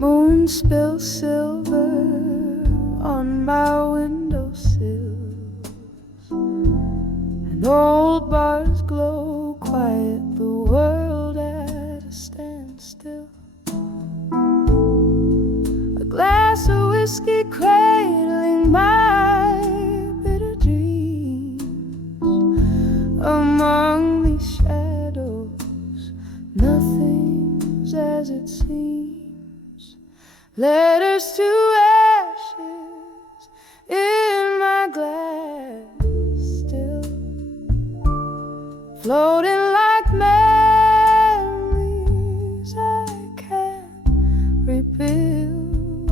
Moon spills silver on my windowsills, and old bars glow quiet, the world at a standstill. A glass of whiskey cradling my bitter dreams. Among these shadows, nothing's as it seems. Letters to ashes in my glass still, floating like memories I can't rebuild.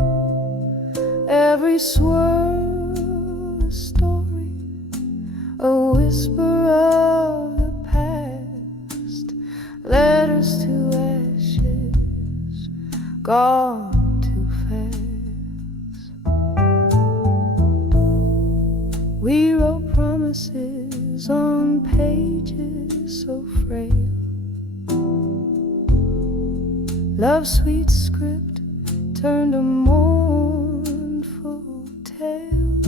Every swirl a story, a whisper of the past. Letters to ashes, gone we wrote promises on pages so frail. Love's sweet script turned a mournful tale.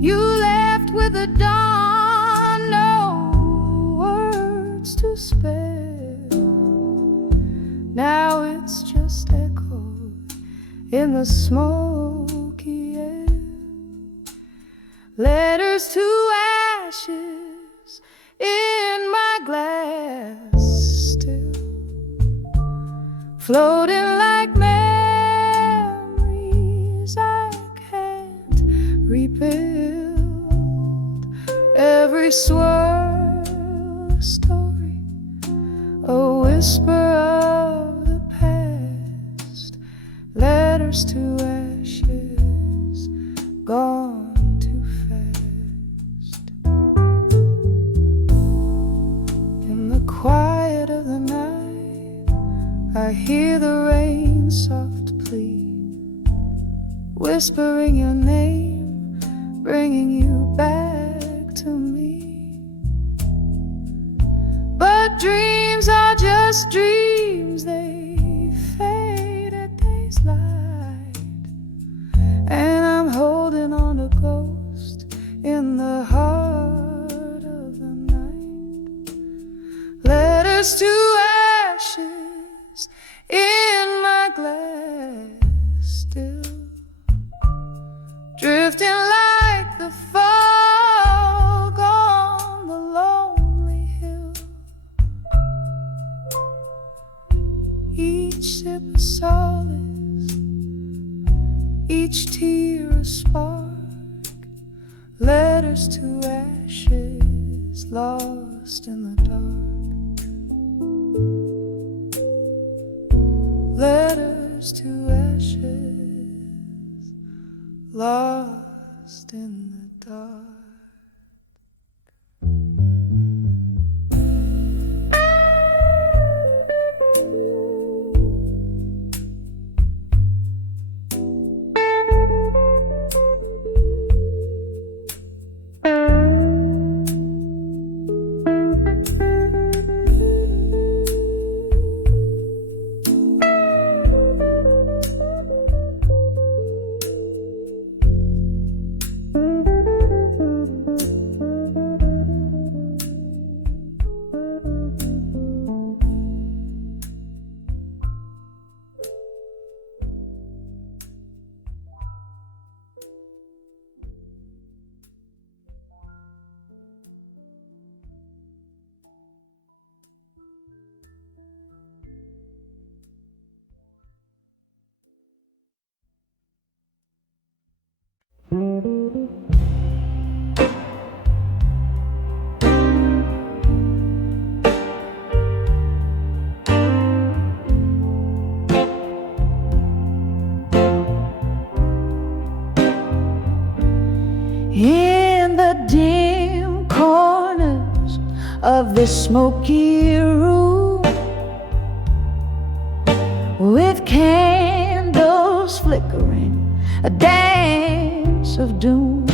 You left with the dawn, no words to spare. Now it's just echoed in the smoky air. Letters to ashes in my glass still, floating like memories I can't rebuild. Every swirl a story, a whisper of the past. Letters to ashes, gone. Quiet of the night, I hear the rain soft plea, whispering your name, bringing you back to me. But dreams are just dreams, they fade at day's light, and I'm holding on to ghost in the heart. Letters to ashes in my glass still, drifting like the fog on the lonely hill. Each sip a solace, each tear a spark. Letters to ashes, lost in the dark. Letters to ashes, lost in the dark. In the dim corners of this smoky room, flickering, a dance of doom.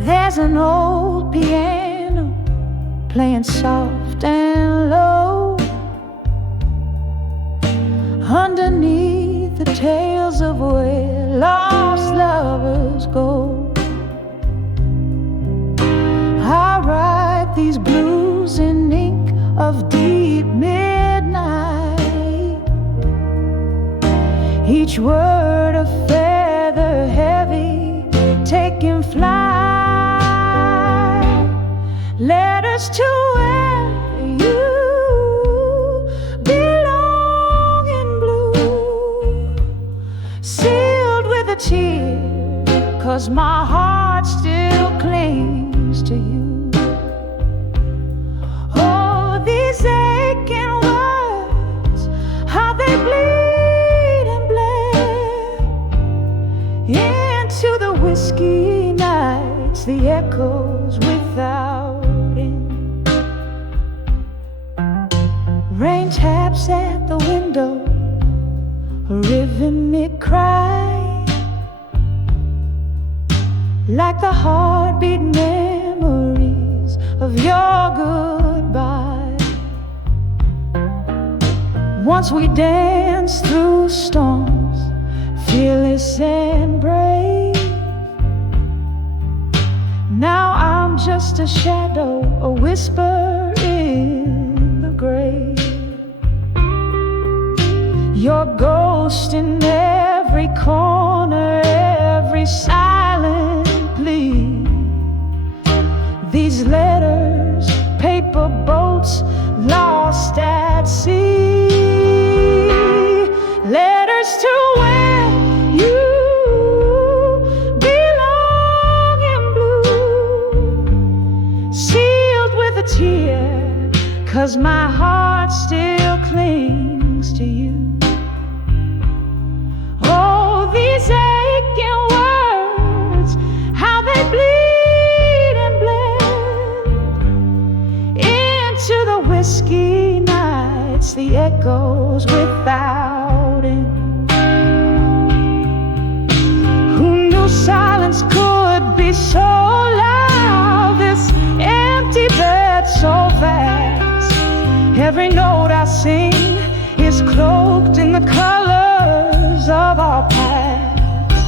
There's an old piano playing soft and low. Underneath the tales of where lost lovers go, I write these blues in ink of deep midnight, each word a feather heavy, taking flight. Letters to where you belong in blue, sealed with a tear, 'cause my heart still clings to you. Oh, these aching words, how they bleed and bled into the whiskey nights, the echoes without end. Rain taps at the window, a rhythmic cry, like the heartbeat memories of your goodbye. Once we danced through storms, fearless and brave. Now I'm just a shadow, a whisper in the grave. Your ghost in every corner, every silent plea. These letters, paper boats lost at sea. Letters to where you belong in blue, sealed with a tear, 'cause my heart still clings to you. Oh, these aching words, how they bleed and blend into the whiskey nights, the echoes without end. Who knew silence could be so loud, this empty bed so vast? Every note I sing is cloaked in the colors of our past.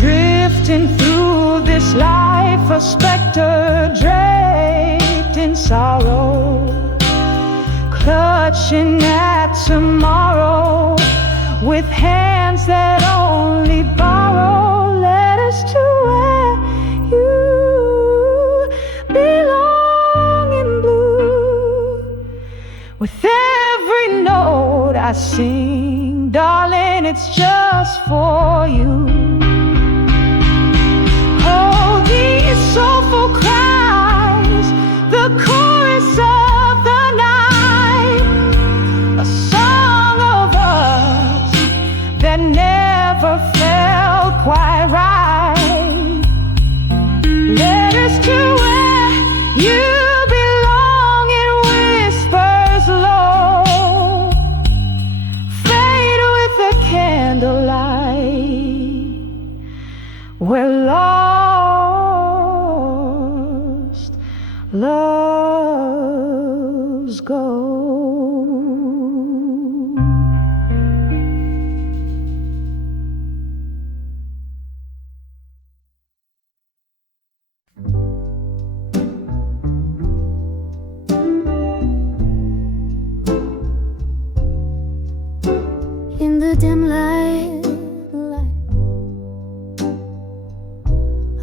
Drifting through this life, a specter draped in sorrow, clutching at tomorrow with hands that only borrow. Letters to where you belong in blue. With every note I sing, darling, it's just for you. Oh, these soulful cries, the chorus of the night, a song of us that never felt quite right. Letters to where you belong in whispers low, fade with the candlelight, where lost loves go. In the dim light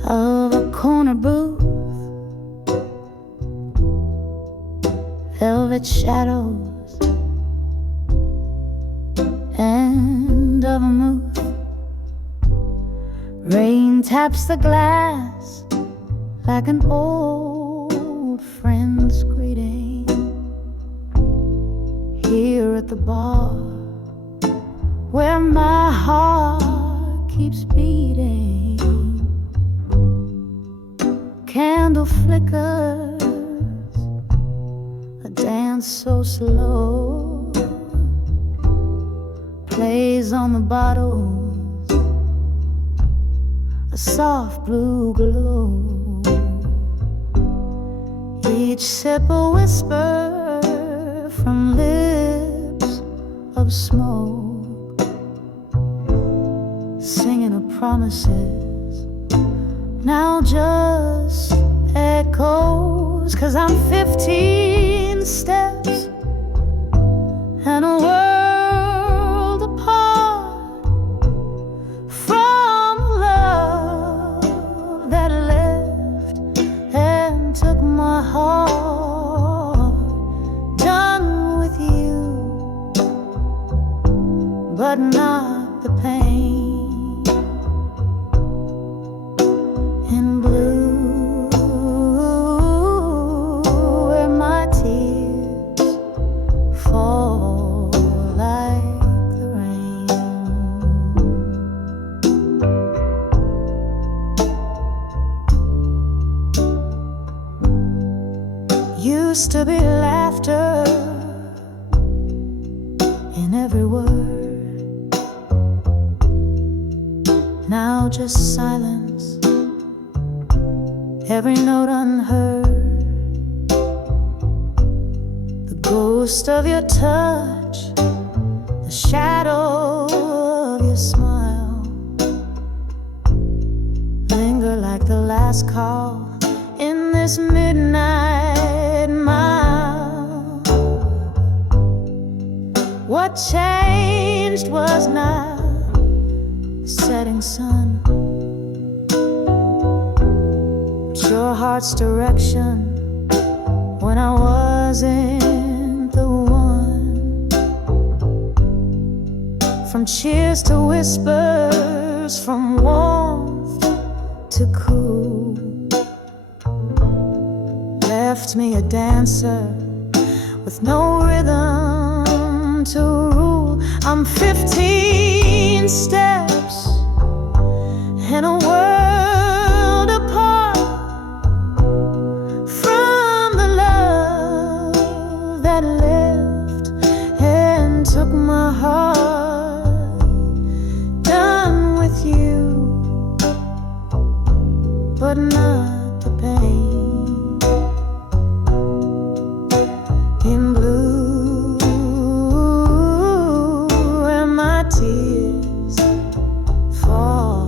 of a corner booth, velvet shadows and of a mood, rain taps the glass like an old friend's greeting. Here at the bar, where my heart keeps beating, candle flickers, a dance so slow, gaze on the bottles, a soft blue glow, each sip a whisper from lips of smoke, singing of promises, now just echoes. 'Cause I'm 15 steps and a world apart from love that left and took my heart. Done with you, but not the pain. In blue, where my tears fall like the rain. Used to be laughter in every word, now just silence, every note unheard. The ghost of your touch, the shadow of your smile, linger like the last call in this midnight mile. What changed was not the setting sun, but your heart's direction when I wasn't the one. From cheers to whispers, from warmth to cool, left me a dancer with no rhythm to rule. I'm 15 steps and a world apart from the love that left and took my heart. Done with you, but not the pain. In blue, where my tears fall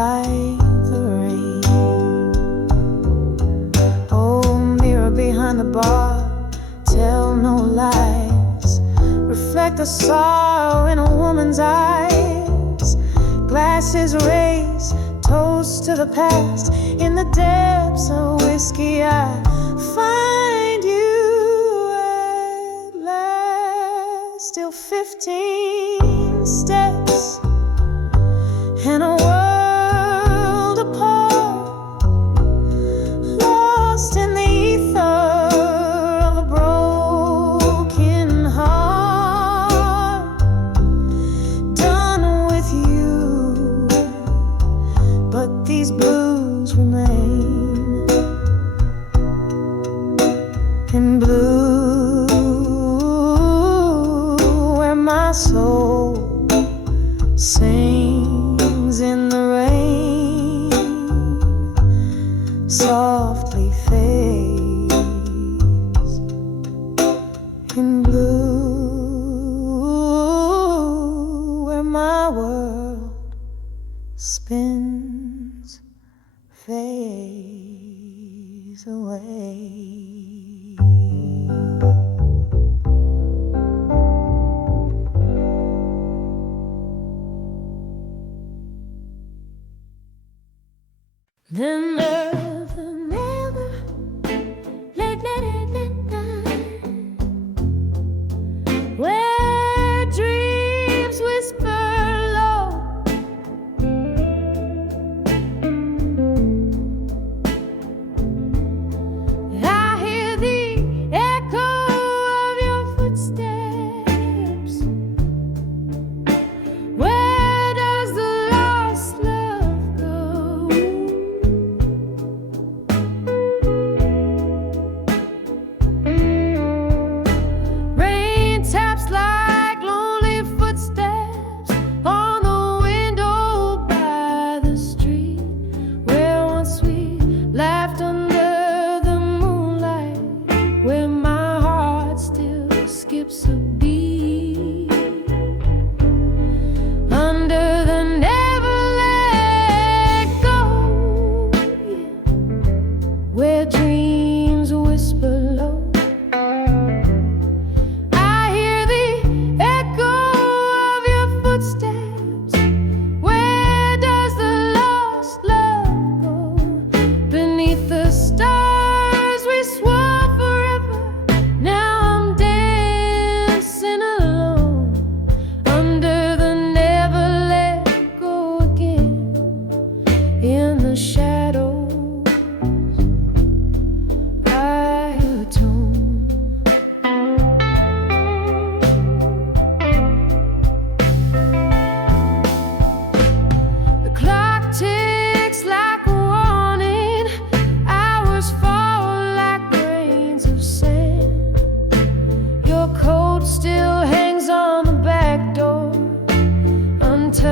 like the rain. Oh, mirror behind the bar, tell no lies, reflect the sorrow in a woman's eyes. Glasses raised, toast to the past. In the depths of whiskey I find you at last. Still 15 steps and a world apart, lost in the ether of a broken heart. Done with you, but these blues remain. In blue, where my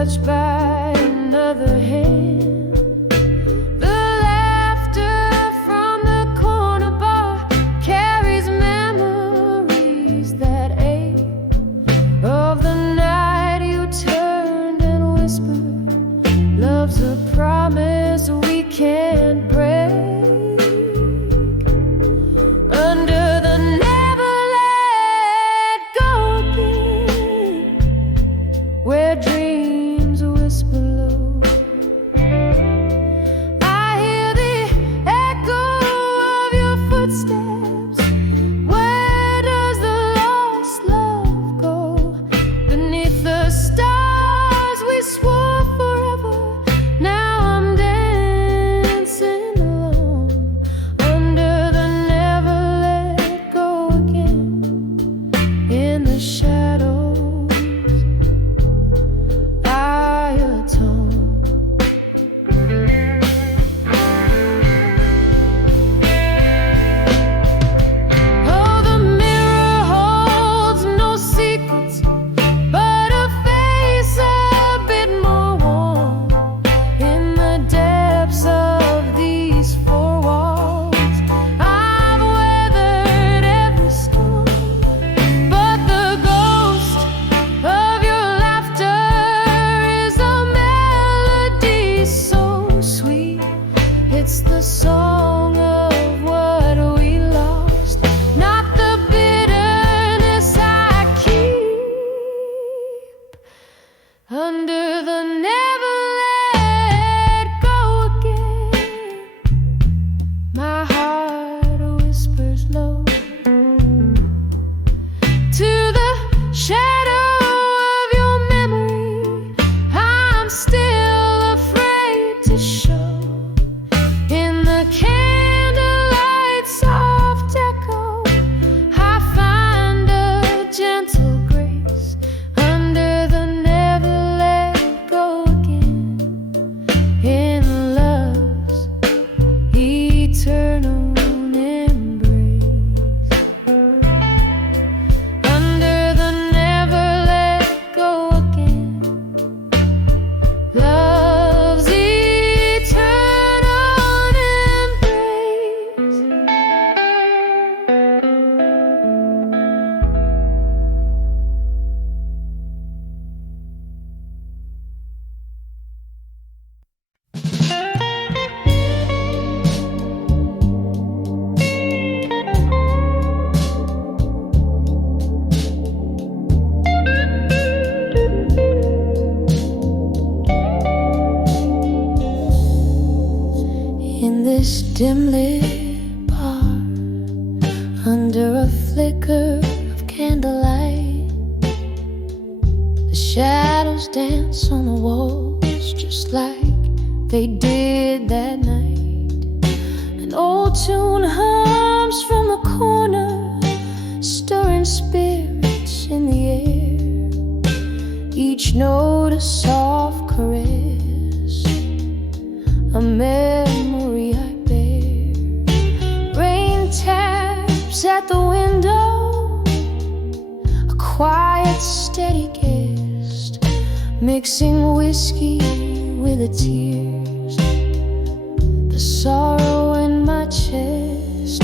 touched by another hand. The laughter from the corner bar carries memories that ache of the night you turned and whispered, love's a promise we can't break. Dim lit bar, under a flicker of candlelight, the shadows dance on the walls just like they did that night. An old tune hums from the corner, stirring spirits in the air, each note a soft caress, a memory I at the window, a quiet, steady guest, mixing whiskey with the tears, the sorrow in my chest,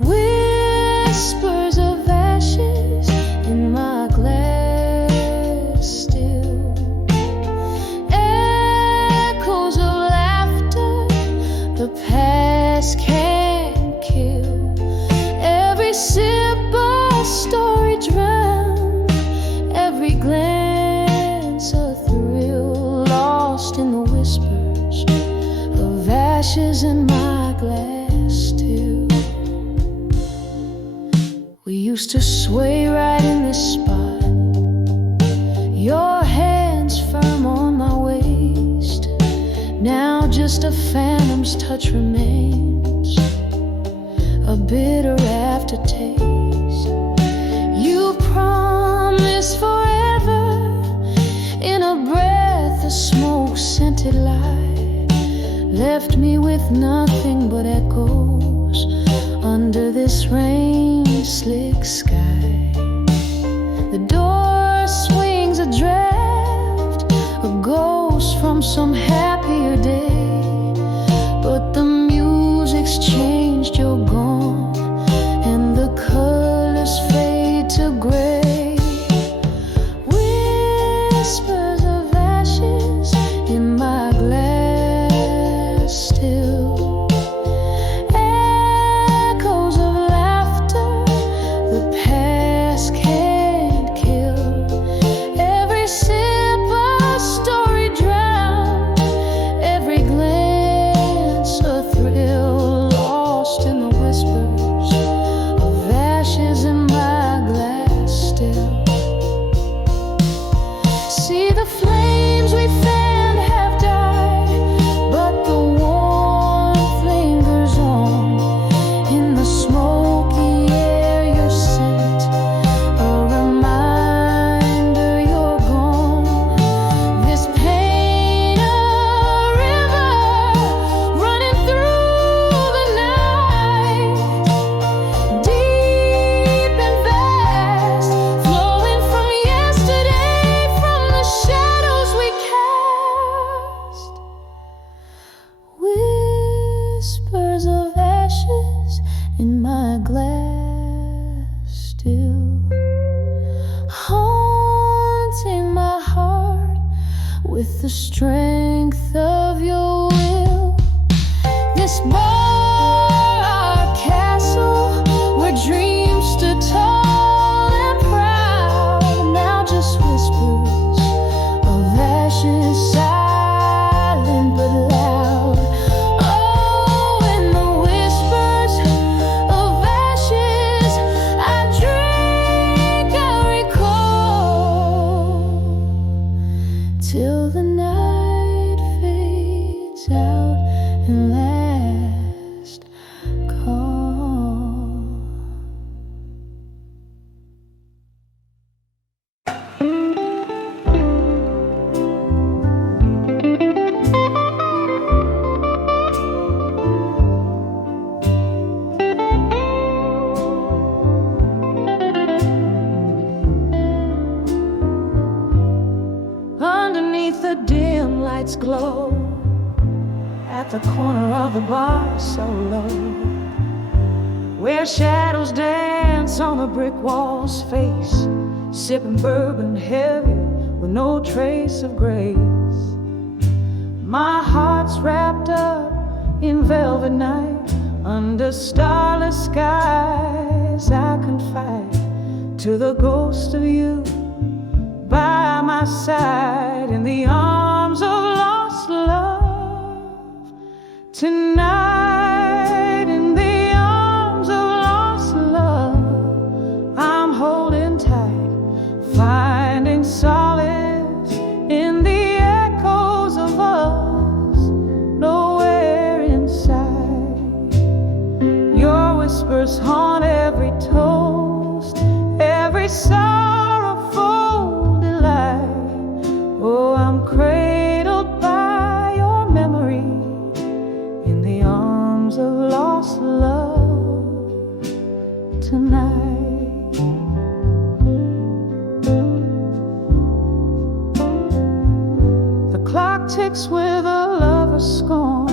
whispers of ashes in my glass still, echoes of laughter the past can't kill. Sip of story drown, every glance a thrill, lost in the whispers of ashes in my glass too. We used to sway right in this spot, your hands firm on my waist. Now just a phantom's touch remains, a bitter aftertaste. You promised forever in a breath of smoke-scented light, left me with nothing but echoes under this rain-slick sky. The door swings a draft ashes in my glass still. See the flames we fanned have died, but the warmth lingers on. In the smoky air, your scent, a reminder you're gone. This pain, a river running through the night, deep and vast, flowing from yesterday, from the shadows we cast. Whispers of ashes in my glass still, haunting my heart with the strength of your will. This bar, our castle, where dreams stood tall and proud, now just whispers of ashes, silent but loud. Oh, in the whispers of ashes, I drink, I recall, till the night fades out and last call. Underneath the dim lights glow, at the corner of the bar so low, where shadows dance on the brick wall's face, sipping bourbon heavy with no trace of grace. My heart's wrapped up in velvet night, under starless skies I confide to the ghost of you by my side, in the arms of lost love tonight. In the arms of lost love, I'm holding tight, finding solace in the echoes of us, nowhere inside. Your whispers haunt every toast, every sorrowful delight. Oh, I'm cradled by your memory, in the arms of lost love tonight. The clock ticks with a lover's scorn,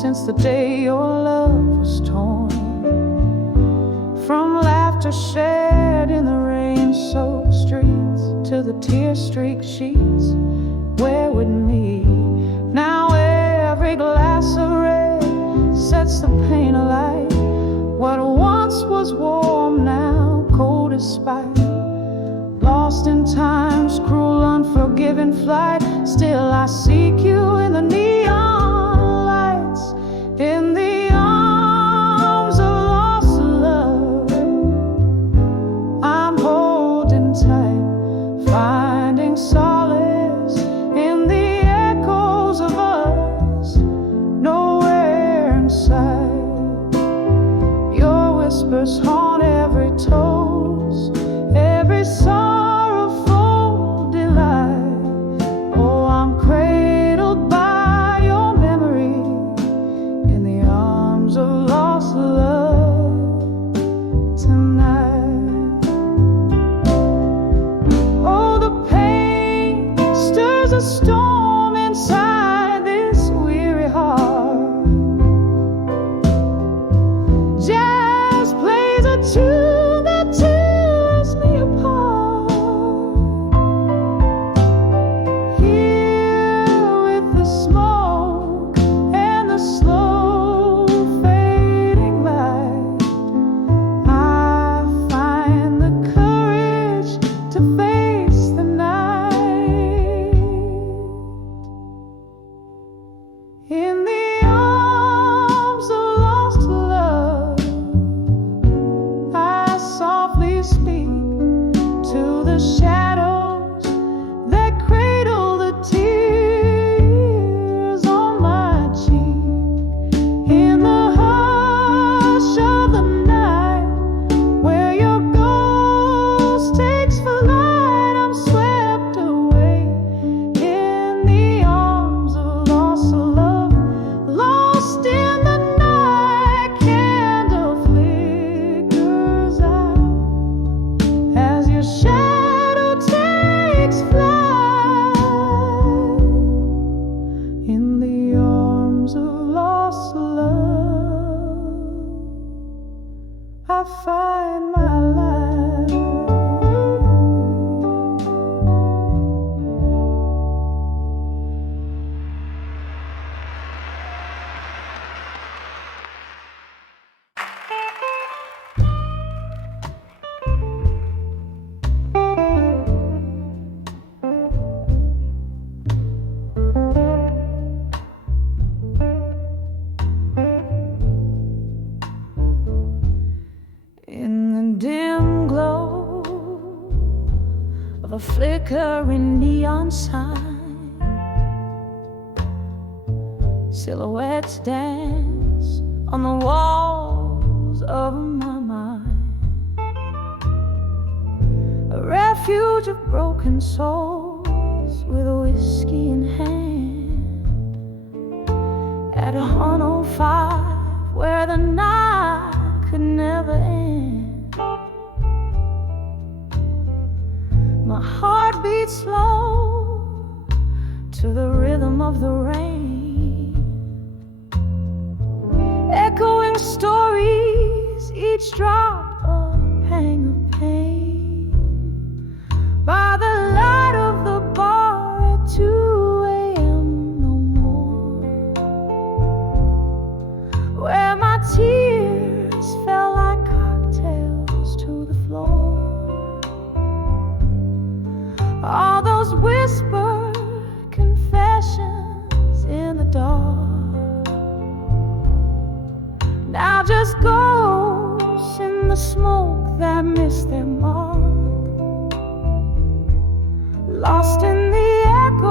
since the day your love was torn. From laughter shared in the rain-soaked streets to the tear-streaked sheets, where with me? Now every glass of red sets the pain alight. What once was warm, now cold as spite. Lost in time's cruel, unforgiving flight, still I seek you in the neon lights, in the arms of lost love. I'm holding tight, finding solace in the echoes of us, nowhere inside. Your whispers haunt every toast, every sorrowful delight. Oh, I'm cradled by your memory, in the arms of lost love tonight. Oh, the pain stirs a storm inside this weary heart. Jazz plays a tune that find my life. A flickering neon sign, silhouettes dance on the walls of my mind. A refuge of broken souls with whiskey in hand, at 105 where the night could never end. My heart beats slow to the rhythm of the rain, echoing stories, each drop a pang of pain. By the light of the bar at 2 a.m. no more, where my tears fell like cocktails to the floor. All those whispered confessions in the dark, now just ghosts in the smoke that missed their mark, lost in the echo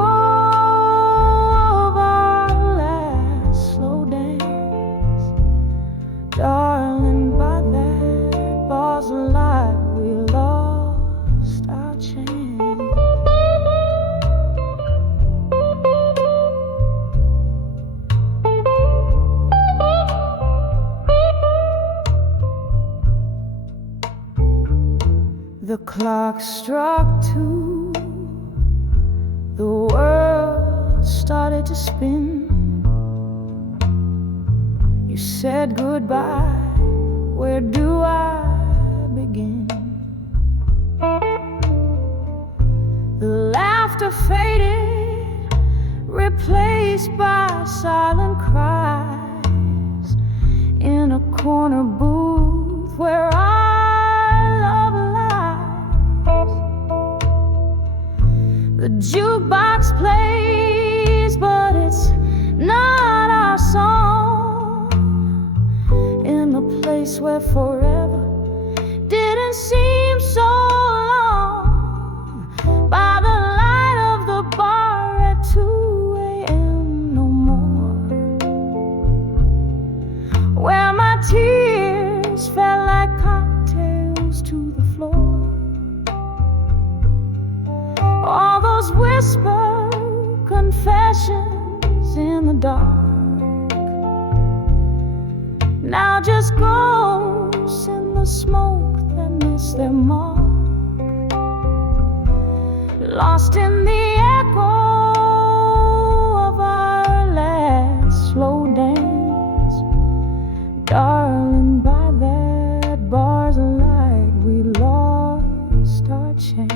of our last slow dance. Darling, by that bar's light we lost our chance. The clock struck 2, the world started to spin. You said goodbye, where do I begin? The laughter faded, replaced by silent cries, in a corner booth where the jukebox plays, but it's not our song. In a place where forever didn't seem so long. By the light of the bar at 2 a.m. no more, where my tears fell like cocktails to the floor. All those whispered confessions in the dark, now just ghosts in the smoke that missed their mark, lost in the echo of our last slow dance. Darling, by that bar's light we lost our chance.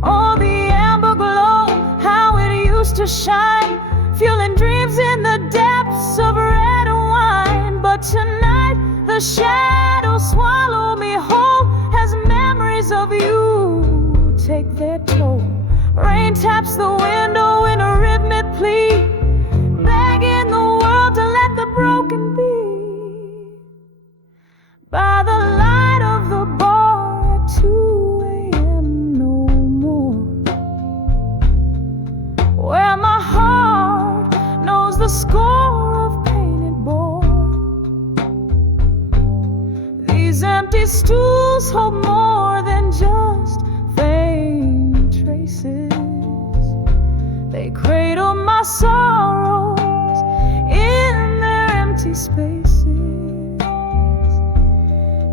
Oh, the amber glow, how it used to shine, fueling dreams in the depths of red wine. But tonight the shadows swallow me whole as memories of you take their toll. Rain taps the window in a rhythmic plea, begging the world to let the broken be. By the light of the bar at 2 a.m. no more, where my heart knows the score of pain it bore. These empty stools hold more than just faint traces. They cradle my sorrows in their empty spaces.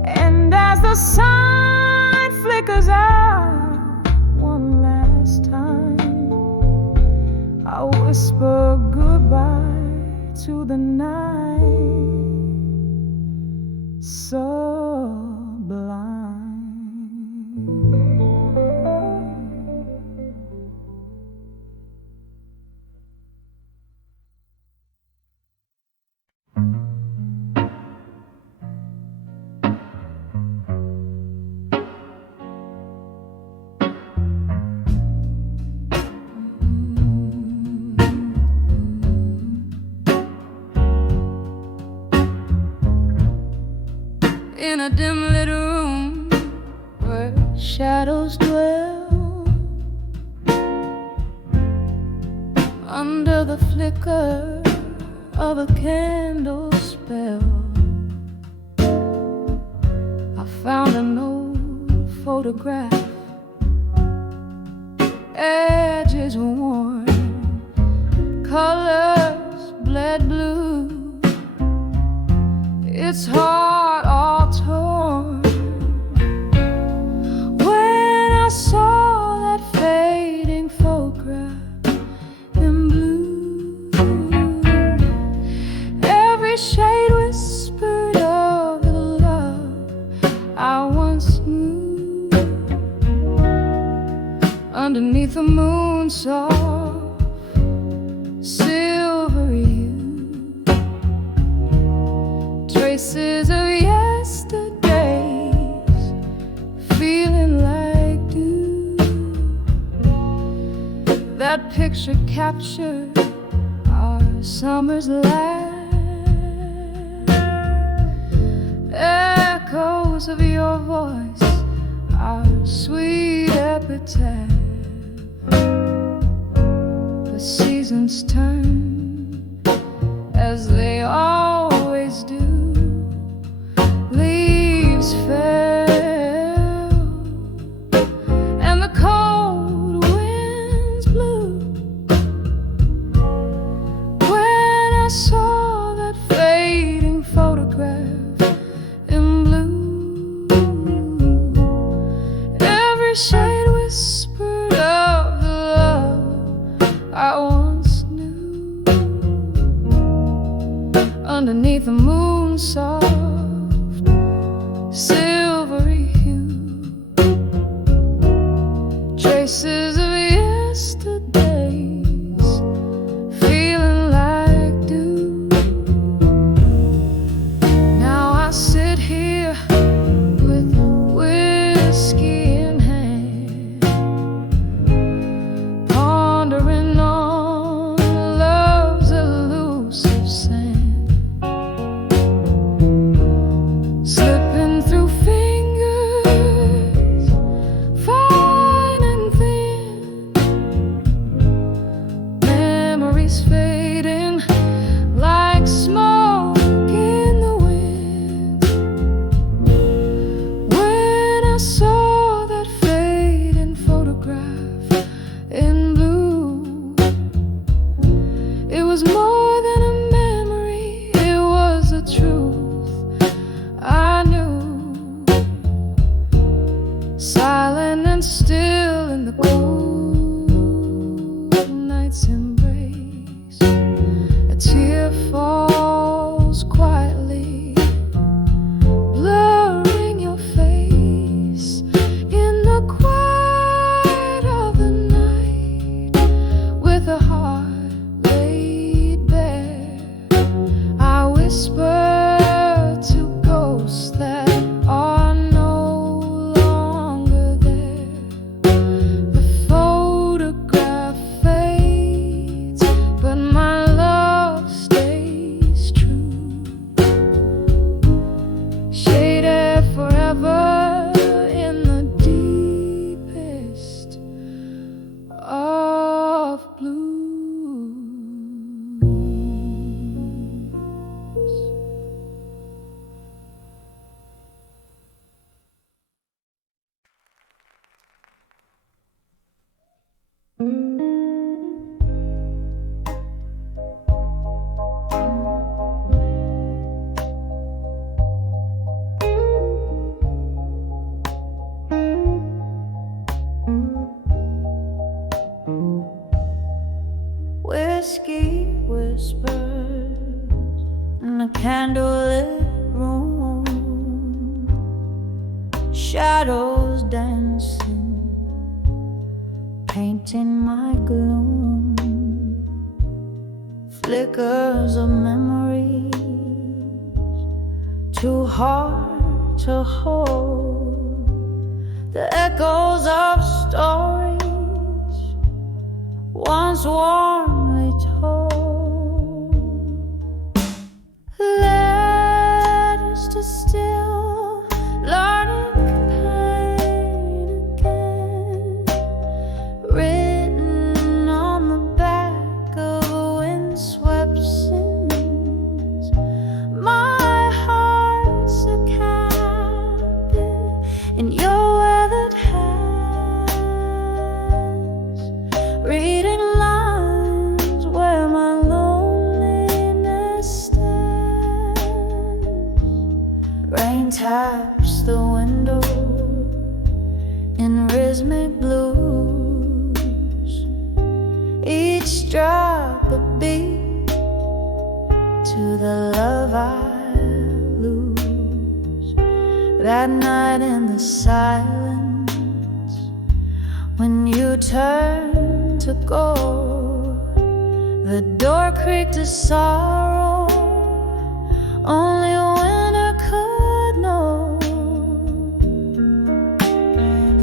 And as the sun flickers out one last time, I whisper goodbye to the night, In a dim lit room where shadows dwell, under the flicker of a candle spell, I found an old photograph. Edges worn, colors bled blue, its heart all torn. When I saw that fading photograph in blue, every shade whispered of the love I once knew. Underneath the moon, soft, silvery hue, traces of yesterdays, feeling like dew. That picture captured our summer's laugh, echoes of your voice, our sweet epitaph. The seasons turn as they always do. Leaves fell and the cold winds blew. When I saw that fading photograph in blue, every shade whispered of the love I once knew. Underneath the moon, soft, silvery hue, traces of yesterdays, feeling like dew. Now I sit here with whiskey in hand, pondering on love's elusive sand, slipping through fingers, fine and thin, memories fading like smoke in the wind. When I saw that fading photograph in blue, it was more than a memory, it was a truth I knew. Silent and still in the cold night's embrace, a tear falls quietly, blurring your face in the quiet of the night. With a heart laid bare, I whisper to ghosts that are no longer there. The photograph fades, but my love stays true, shaded forever in the deepest of blues. Whiskey whispers in a candlelit room, shadows dancing, painting my gloom, flickers of memories, too hard to hold, the echoes of stories once warmly told, letters to still learning pain again, written on the back of windswept sins. My heart's a captive in your weathered hands, reading lines where my loneliness stands. Rain taps the window in rhythmic blues, each drop a beat to the love I lose. That night in the silence, when you turned to go, the door creaked to sorrow only winter could know.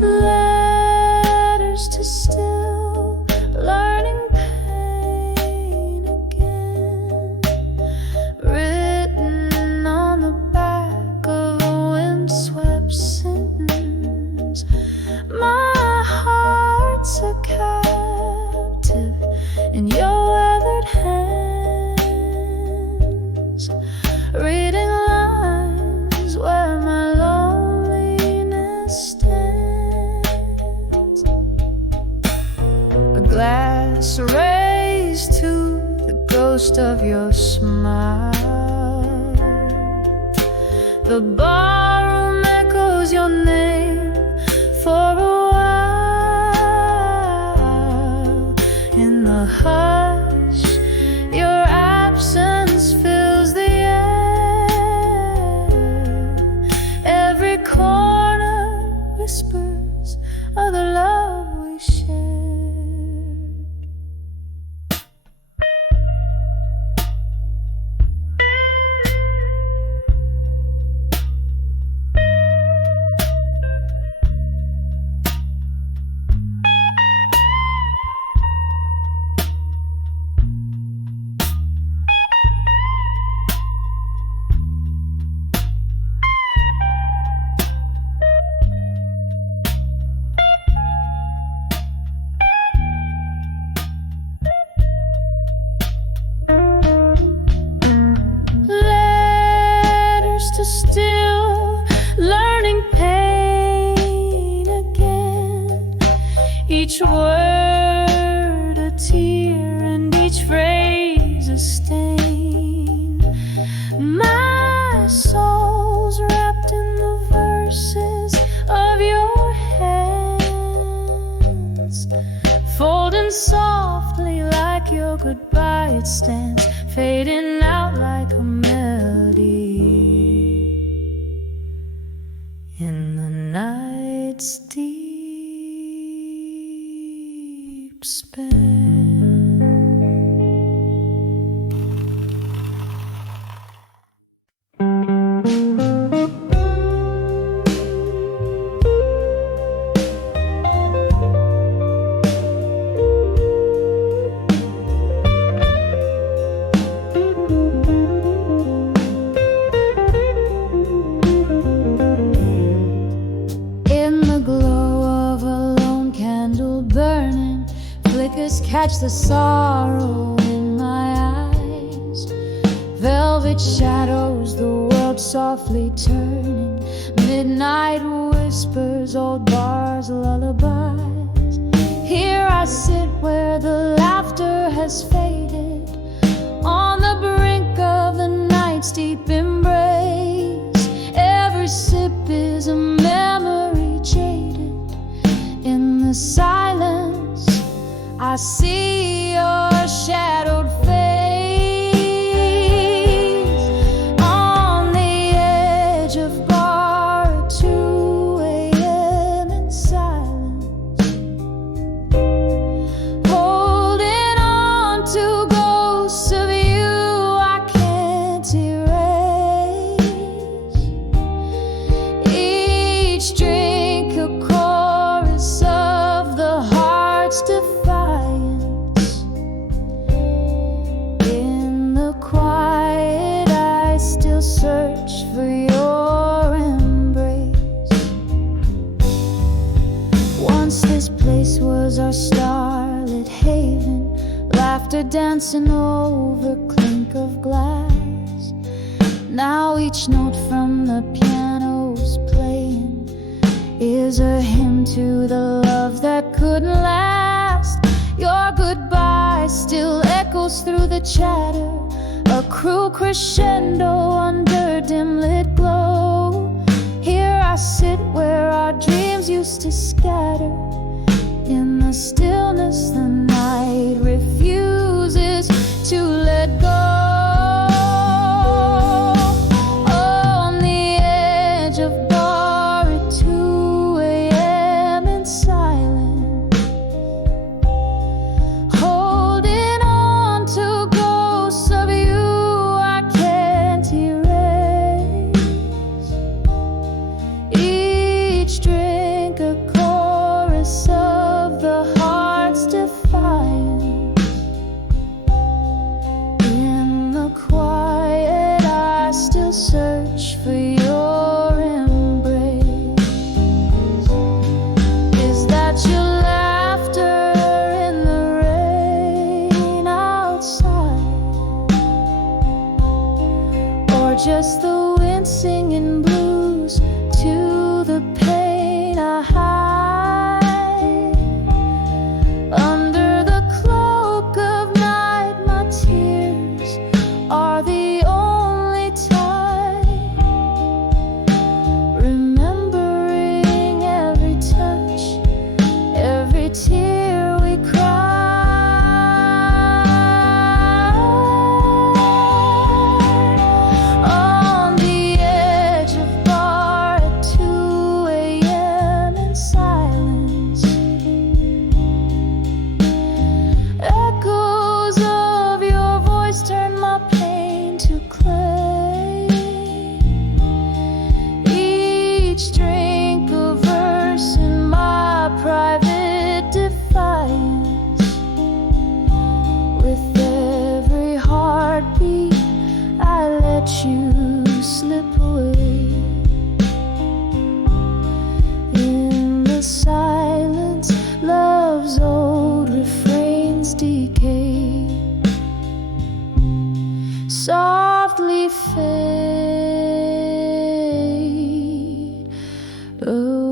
Letters to still learning pain again, written on the back of a windswept sentence. My heart's a captive in your weathered hands, reading lines where my loneliness stands. A glass raised to the ghost of your smile, the barroom echoes your name for a while. In the hush, your absence fills the air. Every corner whispers of the love we shared. Letters to still learning pain again, each word a tear and each phrase a stain. My soul's wrapped in the verses of your hands, folding softly like your goodbye. It stands fading out like a melody in the night's deep span. In the glow of a lone candle burning, flickers catch the sorrow in my eyes. Velvet shadows, the world softly turning, midnight whispers, old bars, lullabies. Here I sit where the laughter has faded, on the brink of the night's deep embrace. Every sip is a memory jaded. In the silence, I see your shadowed face on the edge of bar 2 Each drink a chorus of the heart's defiance. In the quiet I still search for your embrace. Once this place was our starlit haven, laughter dancing over clink of glass. Now each note from the piano's playing is a hymn to the love that couldn't last. Your goodbye still echoes through the chatter, a cruel crescendo under dim lit glow. Here I sit where our dreams used to scatter. In the stillness the night refuses to let go. Search for your embrace. Is that your laughter in the rain outside, or just the wind singing blues to the pain I hide? Under the cloak of night my tears are the only time. Tear we cry on the edge of bar at 2 a.m. in silence. Echoes of your voice turn my pain to clay. Each drink a verse in my private defiance. With every heartbeat I let you slip away. In the silence love's old refrains decay, softly fade away.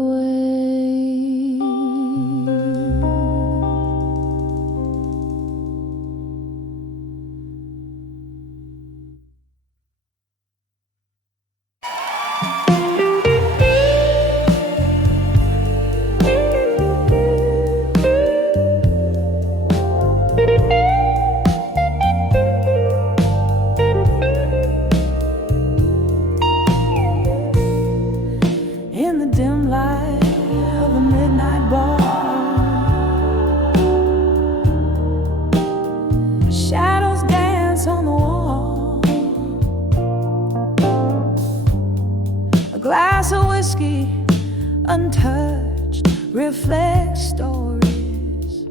In the dim light of a midnight bar, shadows dance on the wall. A glass of whiskey, untouched, reflects stories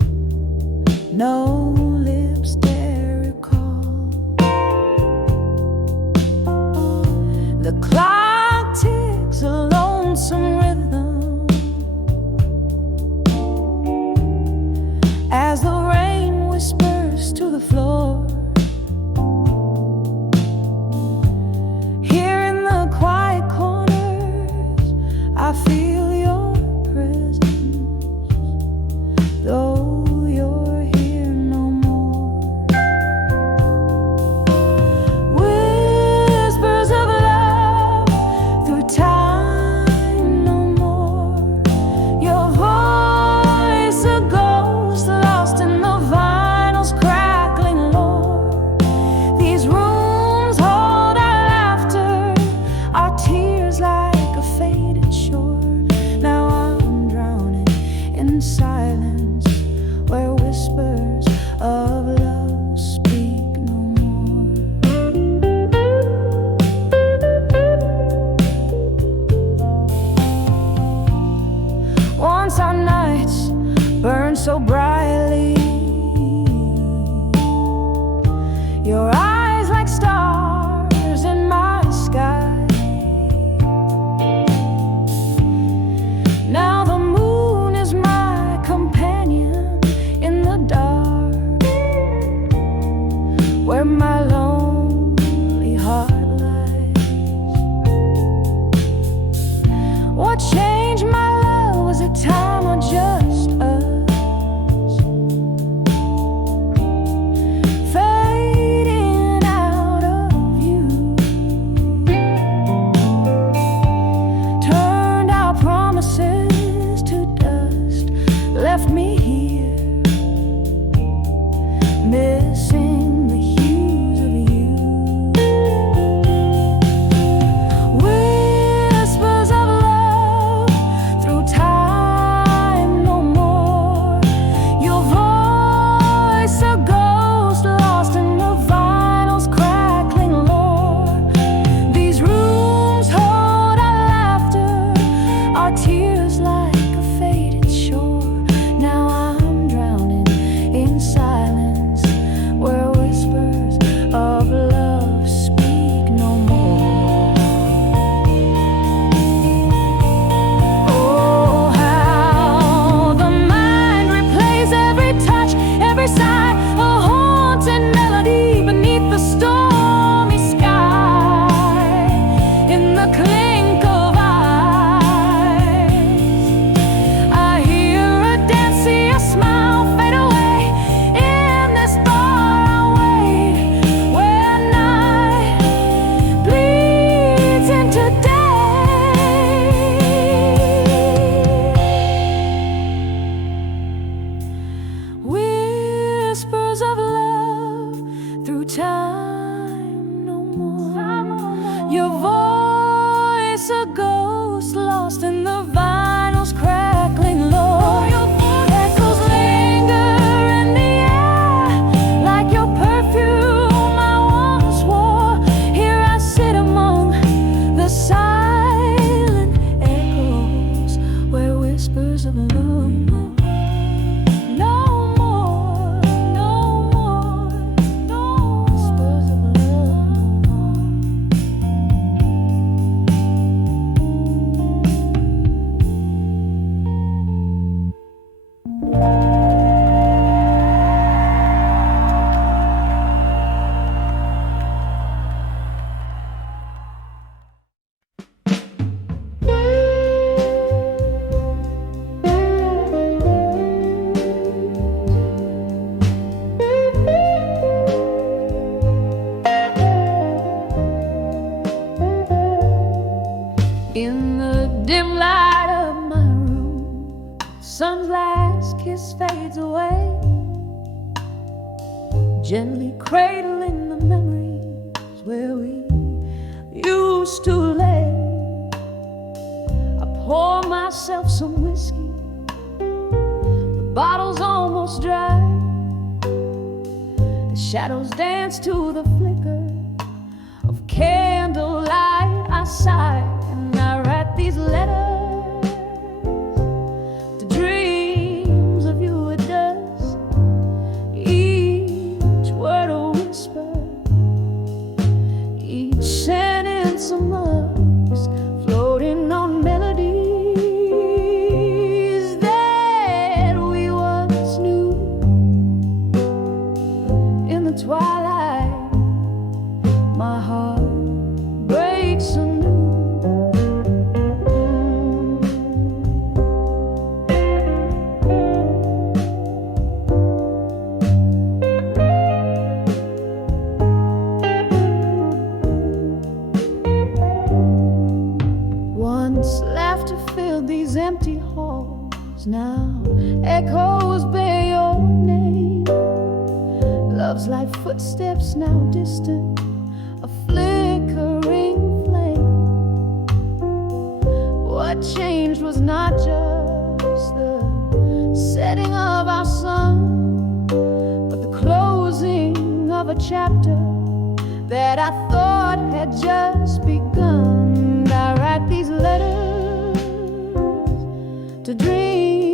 no lips dare recall. The clock ticks a lonesome rhythm as the rain whispers to the floor. Here in the quiet corners I feel your presence, though you're here no more. Whispers of love once our nights burned so brightly, your eyes like stars in my sky. Now the moon is my companion in the dark, where my lonely heart lies. What changed my love? Was it time or just us fading out of view? Turned our promises to dust, left me here missing the hues of you. Whispers of love through time, no more. Your voice a ghost lost in the vinyl's crackling lore. These rooms hold our laughter, our tears like a faded shore. Now I'm drowning in silence, where whispers of love speak no more. Oh, how the mind replays every touch, every sigh, a haunted melody beneath the stormy sky. In the clink of eyes, I hear a dance, see a smile fade away in this faraway, where night bleeds into day. Whispers of love through time, no more. Your voice a ghost lost in the vinyl's crackling lore. Echoes linger in the air like your perfume I once wore. Here I sit among the silent echoes, where whispers of love no more, no more, no whispers of love no more. In the dim light of my room, sun's last kiss fades away, gently cradling the memories where we used to lay. I pour myself some whiskey, the bottle's almost dry. The shadows dance to the flicker of candlelight. I sigh and I write these letters to dreams of you at dusk. Each word a whisper, each sentence a musk, floating on melodies that we once knew. In the twilight, my heart breaks anew. Once laughter filled these empty halls, now echoes bear your name. Love's like footsteps now distant, a flickering flame. What changed was not just the setting of our sun, but the closing of a chapter that I thought had just begun. I write these letters to dream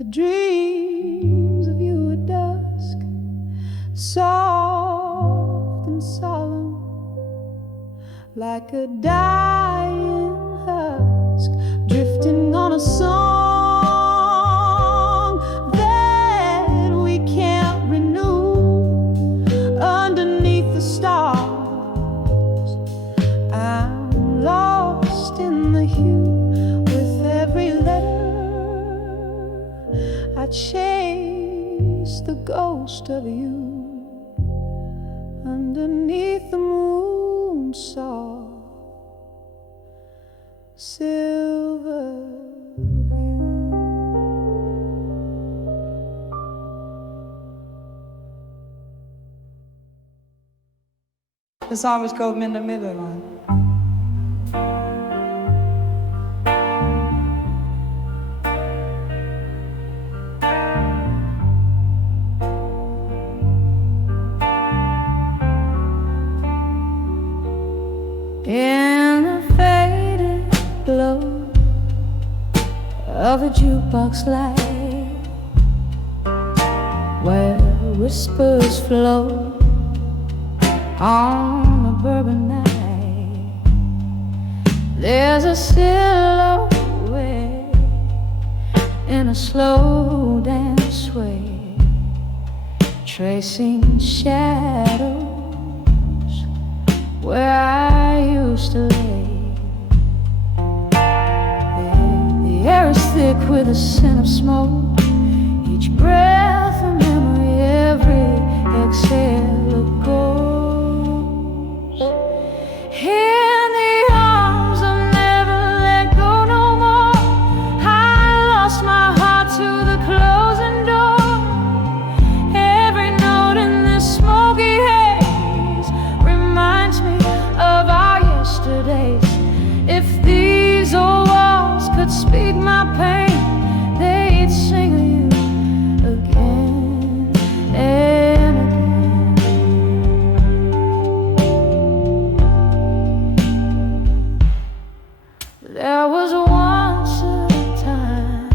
the dreams of you at dusk, soft and solemn, like a dying husk, drifting on a song that we can't renew underneath the stars. I'm lost in the hue with every letter. I chase the ghost of you underneath the moon saw silver view. The song was called Minda Middelman. In the faded glow of the jukebox light, where whispers flow on a bourbon night, there's a silhouette in a slow dance way, tracing shadows where I used to lay. The air is thick with a scent of smoke, each breath a memory, every exhale a ghost. In the arms of never let go no more, I lost my heart to the closing door. Every note in this smoky haze reminds me of our yesterdays. If these old walls could speak my pain, they'd sing of you again and again. There was once a time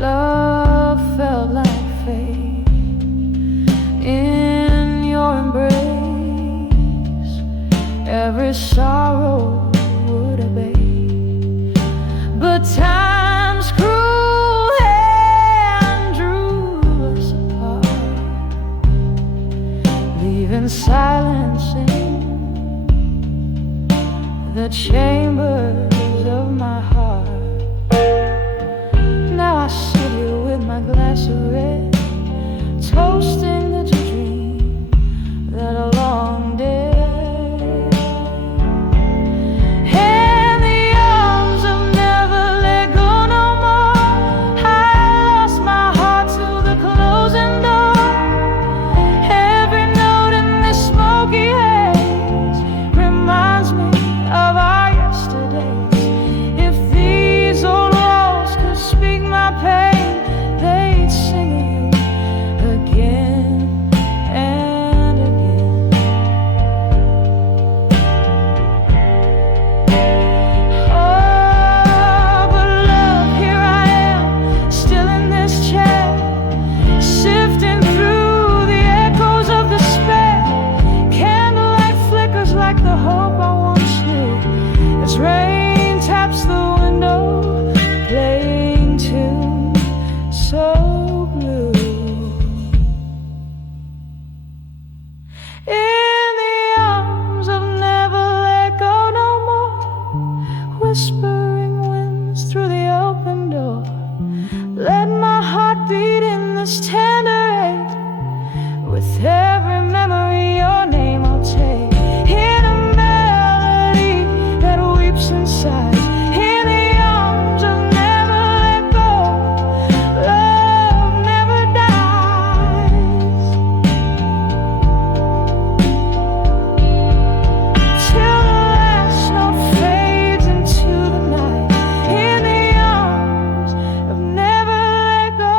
love felt like fate in your embrace. Every sorrow would abate, but time's cruel hand drew us apart, leaving silence in the chambers of my heart. Now I sit here with my glass of red, toasting the dream that I long dead. Whispering winds through the open door, let my heart beat in this tender ache. With every memory your name I'll take, in a melody that weeps inside, in the arms of never let go. Love never dies till the last note fades into the night, in the arms of never let go.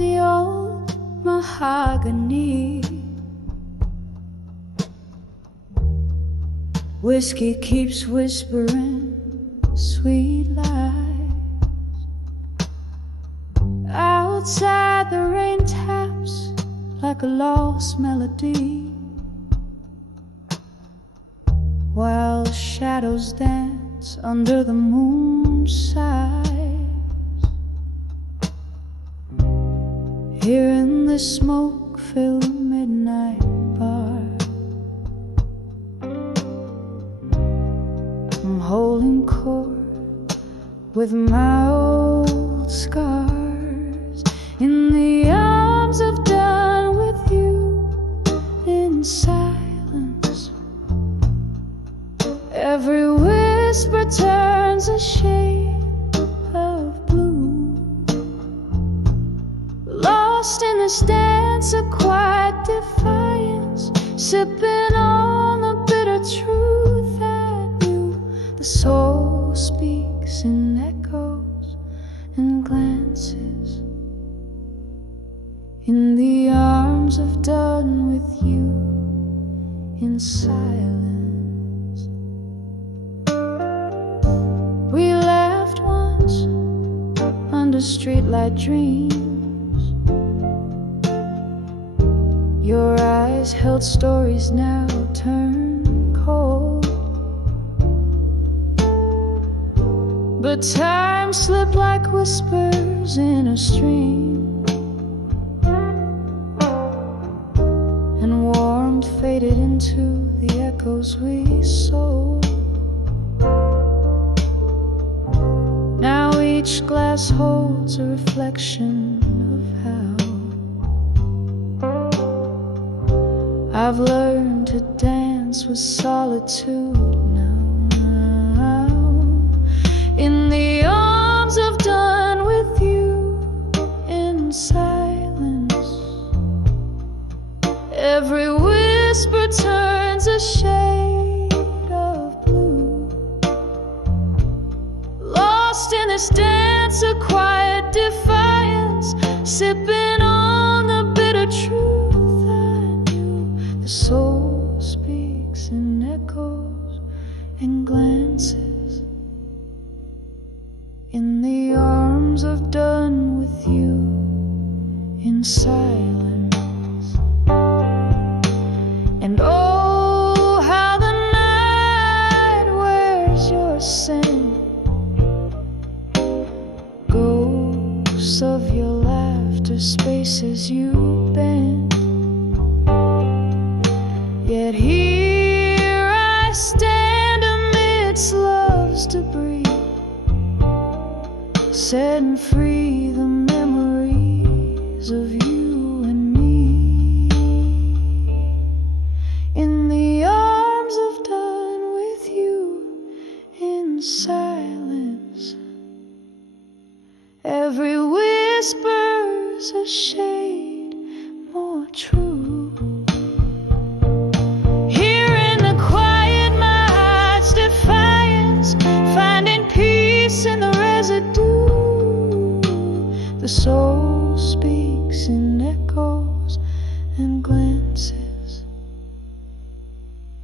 the old mahogany. Whiskey keeps whispering sweet lies. Outside the rain taps like a lost melody, while shadows dance under the moon's sighs. Here in the smoke-filled midnight bar, I'm holding court with my old scars, in the arms of done with you, in silence. Every whisper turns a shade of blue, lost in this dance of quiet defiance, sipping on the bitter truth that you. The soul speaks in echoes and glances, in the arms of done with you, in silence. We laughed once under streetlight dreams. Your eyes held stories now turn cold, but time slipped like whispers in a stream, and warmth faded into the echoes we sold. Now each glass holds a reflection of how I've learned to dance with solitude now, in the arms of done with you, in silence. Every whisper turns a shade of blue, lost in this dance of quiet defiance, sipping on the bitter truth I knew. The soul speaks in echoes and glances, in the arms of done with you, in silence. And oh, how the night wears your scent, ghosts of your laughter, spaces you bend. Yet here I stand amidst love's debris, setting free the memories of you and me, in the arms of done with you, in silence. Every whisper's a shade more true. Here in the quiet, my heart's defiance, finding peace in the residue. The soul speaks in echoes and glances,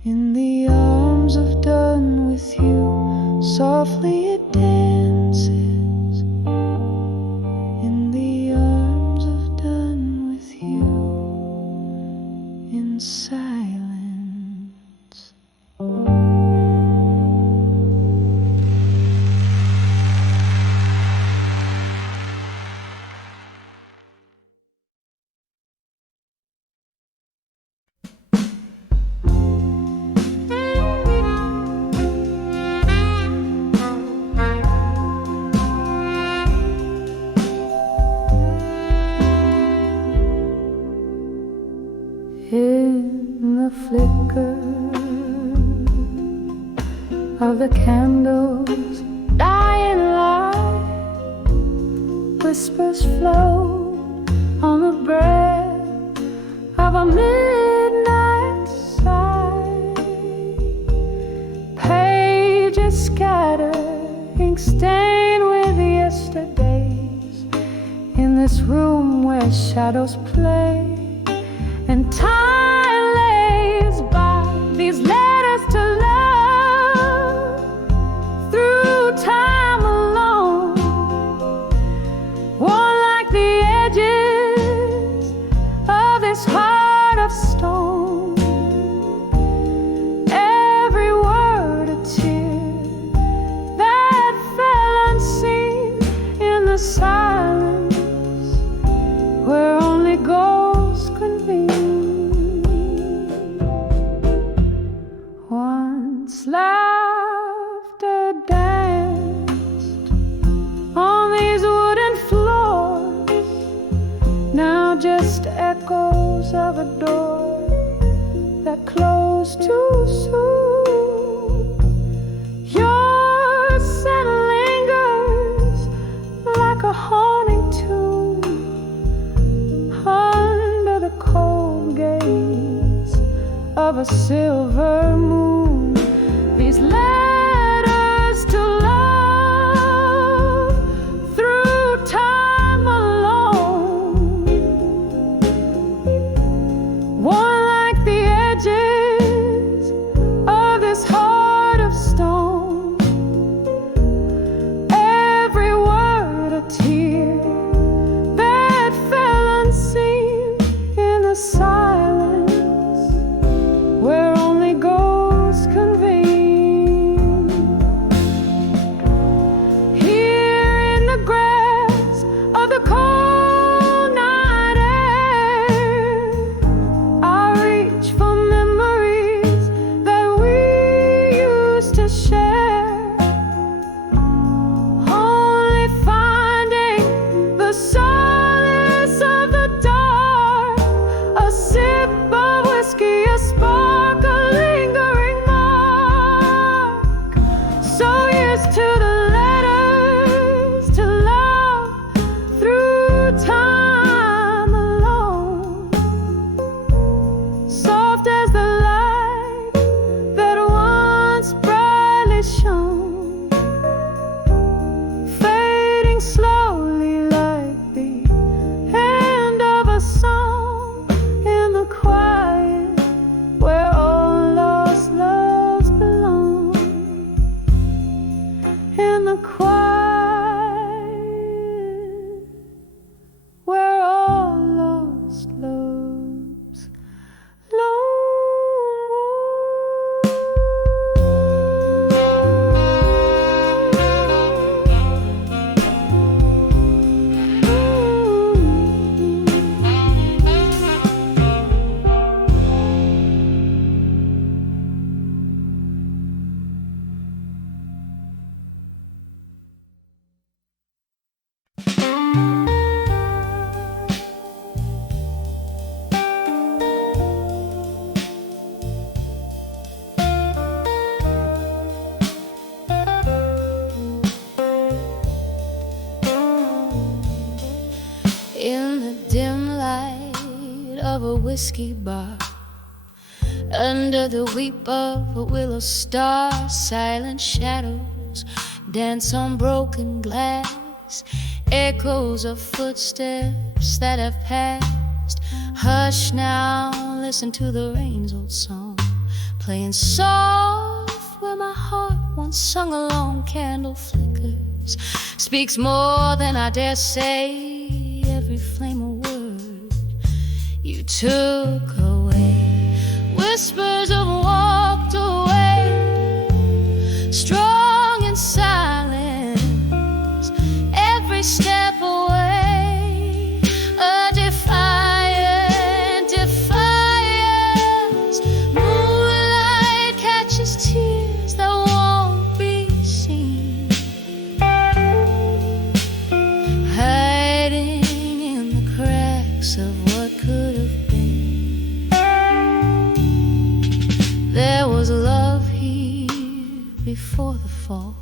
in the arms of done with you, softly it dances, in the arms of done with you, in silence. In the flicker of the candles' dying light, whispers float on the breath of a midnight sigh. Pages scatter, ink stained with yesterdays, in this room where shadows play, and time lays by these letters to love. Through time alone, worn like the edges of this heart of stone. Every word a tear that fell unseen in the silence where only ghosts convene. Once laughter danced on these wooden floors, now just echoes of a door that closed too soon. Your scent lingers like a haunting tune under the cold gaze of a silver moon. These letters to love through time alone, worn like the edges of this heart of stone. Every word a tear that fell unseen in the silence where only ghosts convene. Here in the grass of the cold night air, I reach for memories that we used to share, only finding the solace of the dark, a sip of whiskey, a spark, a lingering mark. So used to the letters to love through time alone, soft as the light that once brightly shone, fading slowly like the end of a song in the quiet where all lost loves belong. In the quiet where all lost loves In the dim light of a whiskey bar, under the weep of a willow star, silent shadows dance on broken glass, echoes of footsteps that have passed. Hush now, listen to the rain's old song, playing soft where my heart once sung along. Candle flickers, speaks more than I dare say. Every flame a word you took away. Whispers have walked away, strong in silence, every step away. A defiant defiance. Moonlight catches tears that won't be seen, hiding in the cracks of what could have been. There was love here before the fall,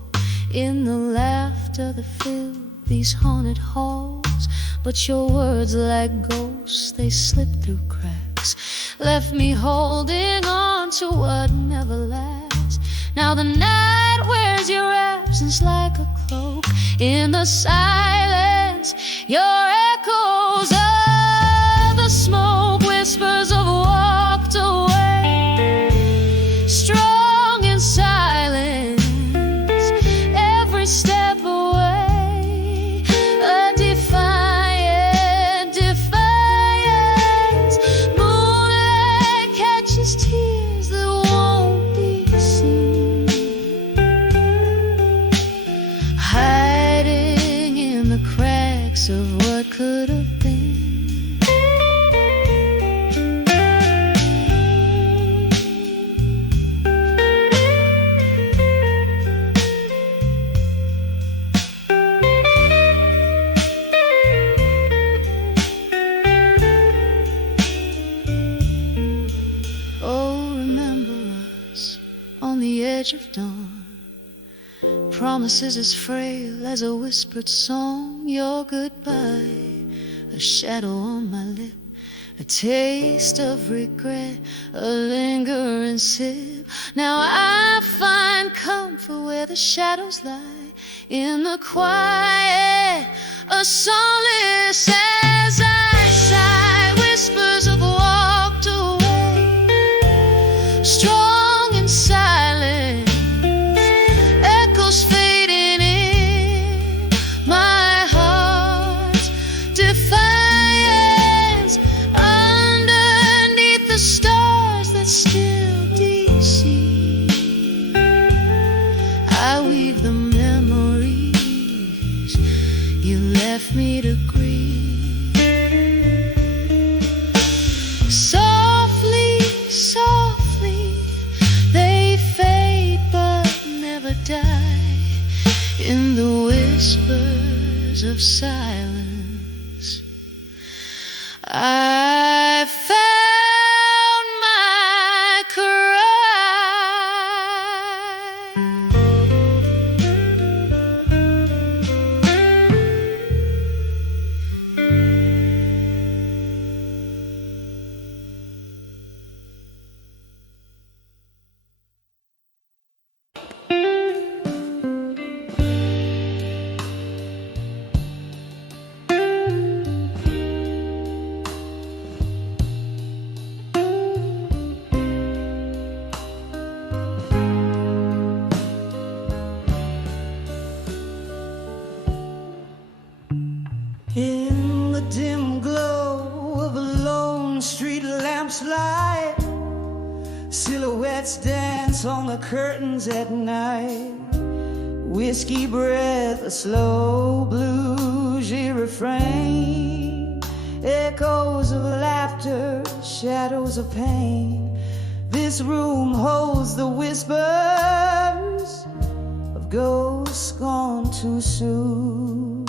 in the laughter that filled these haunted halls. But your words like ghosts, they slipped through cracks, left me holding on to what never lasts. Now the night wears your absence like a cloak. In the silence, your echoes are edge of dawn. Promises as frail as a whispered song. Your goodbye, a shadow on my lip, a taste of regret, a lingering sip. Now I find comfort where the shadows lie, in the quiet, a solace as I sigh. Whispers have walked away, strong and silent, echoes fading in my heart's defiance. Underneath the stars that still deceive, I weave the memories you left me to grieve. Softly, softly, they fade but never die, in the whispers of silence. I found my cry. In the dim glow of a lone street lamp's light, silhouettes dance on the curtains at night. Whiskey breath, a slow bluesy refrain, echoes of laughter, shadows of pain. This room holds the whispers of ghosts gone too soon.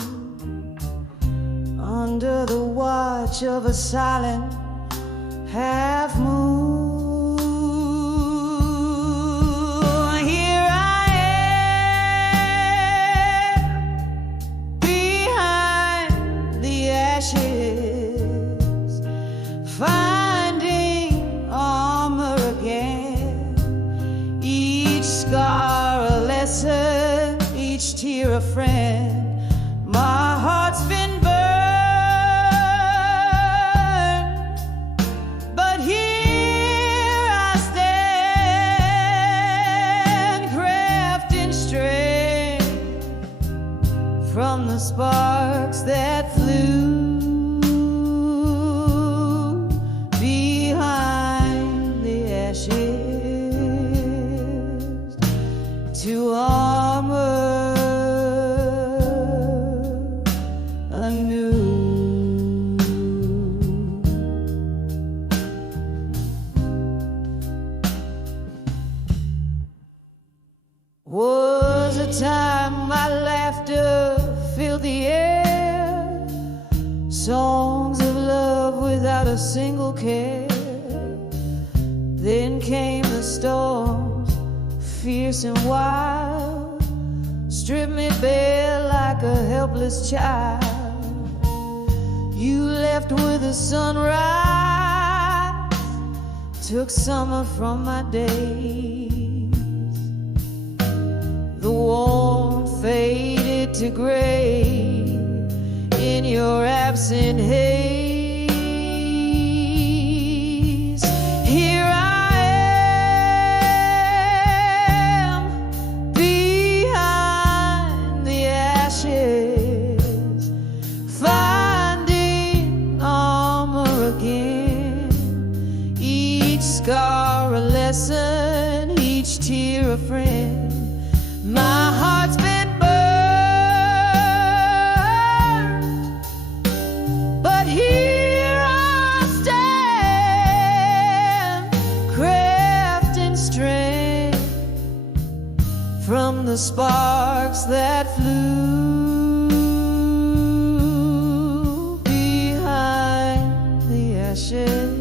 Under the watch of a silent half moon, here I am behind the ashes, finding armor again. Each scar a lesson, each tear a friend. My heart's been burned, but here I stand, crafting strength from the sparks that flew behind the ashes to armor anew. Was a time my laughter filled the air, songs of love without a single care. Then came the storms, fierce and wild, stripped me bare like a helpless child. You left with the sunrise, took summer from my days. The warmth faded to gray in your absent haze. Here I am behind the ashes, finding armor again. Each scar a lesson, each tear a friend. My heart's been burned, but here I stand, crafting strength from the sparks that flew behind the ashes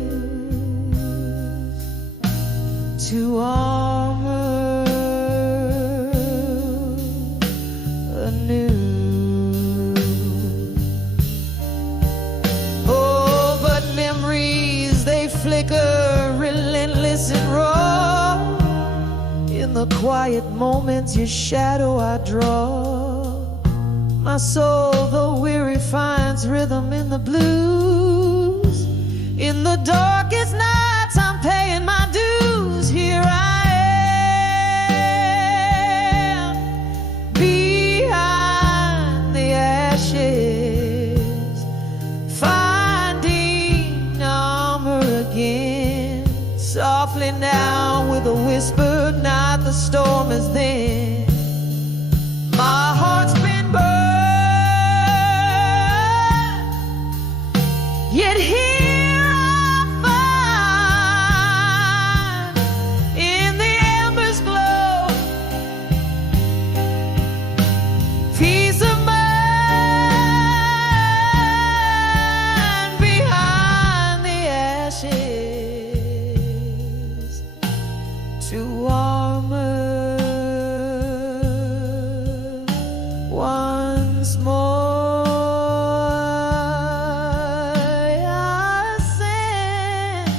to armor quiet moments, your shadow I draw. My soul, though weary, finds rhythm in the blues. In the darkest nights, I'm paying my dues. Here I am, behind the ashes, finding armor again. Softly now, with a whispered night, the storm is then. My heart's been burned, yet here I find in the embers glow peace of mind behind the ashes. To armor once more I stand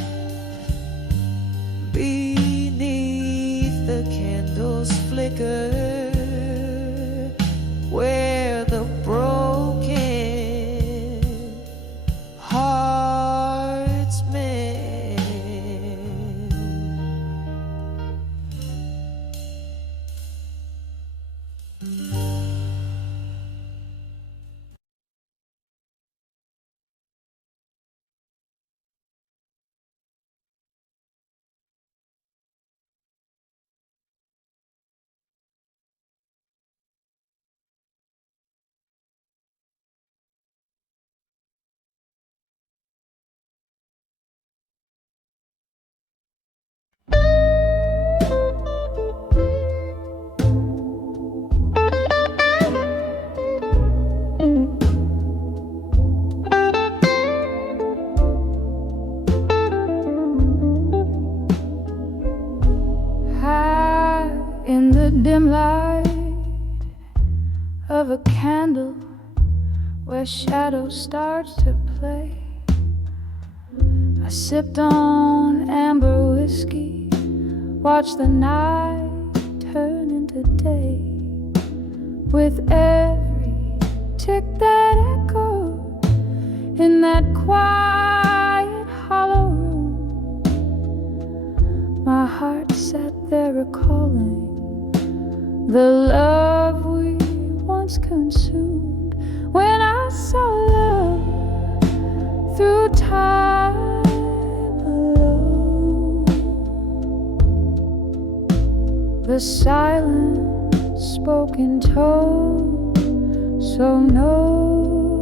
beneath the candle's flicker, where the broken hearts mend. High in the dim light of a candle, where shadow starts to play, I sipped on amber whiskey, watched the night turn into day. With every tick that echoed in that quiet hollow room, my heart sat there recalling the love we once consumed. When I saw love through time alone, the silent spoken tone, so no,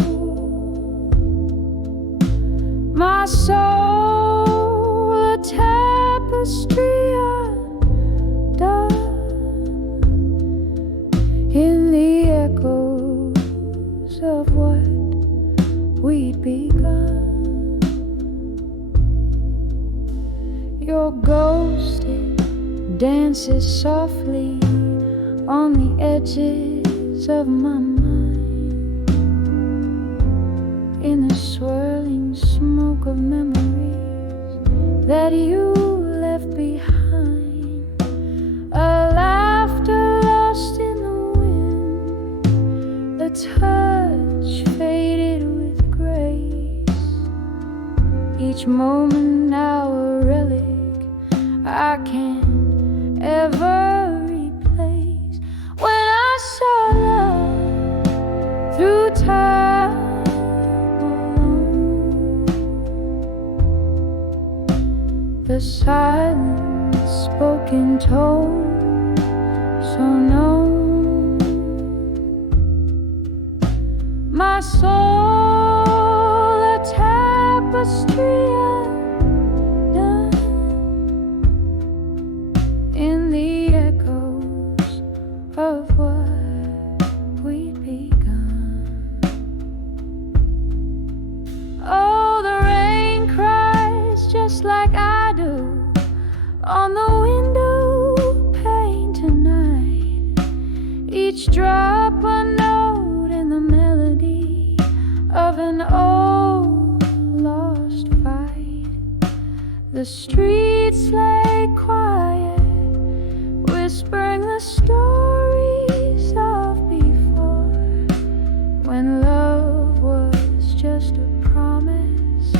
my soul a tapestry undone in the echoes of what we'd begun. Your ghost, it dances softly on the edges of my mind, in the swirling smoke of memories that you left behind. A laughter lost in the wind, the touch faded with grace, each moment now a relic I can't ever replace. When I saw love through time alone, the silent spoken tone, so known, my soul a tapestry undone in the echoes of what we'd begun. Oh, the rain cries just like I do on the window pane tonight, each drop a note in the melody of an old lost fight. The streets lay quiet, whispering the stories of before, when love was just a promise,